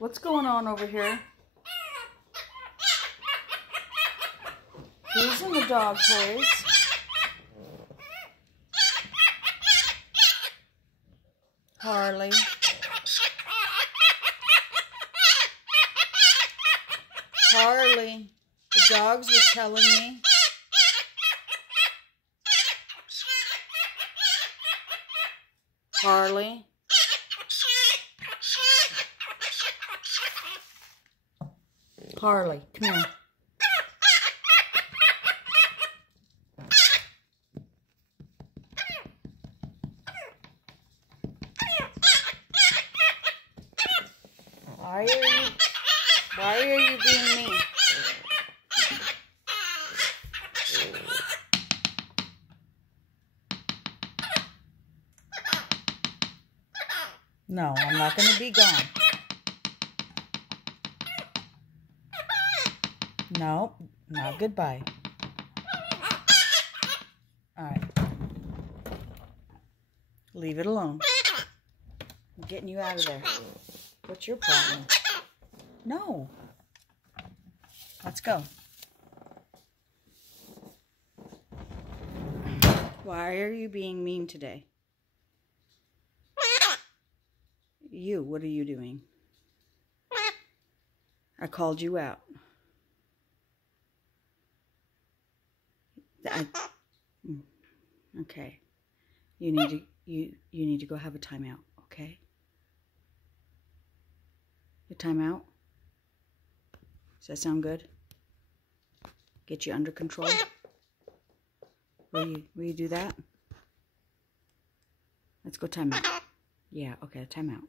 What's going on over here? Who's in the dog toys? Harley. Harley. The dogs were telling me. Harley. Harley, come here. Why are you being mean? No, I'm not going to be gone. No, not goodbye. All right. Leave it alone. I'm getting you out of there. What's your problem? No. Let's go. Why are you being mean today? You, what are you doing? I called you out. Okay. You need to go have a timeout, okay? A timeout? Does that sound good? Get you under control? Will you do that? Let's go timeout. Yeah, okay, timeout.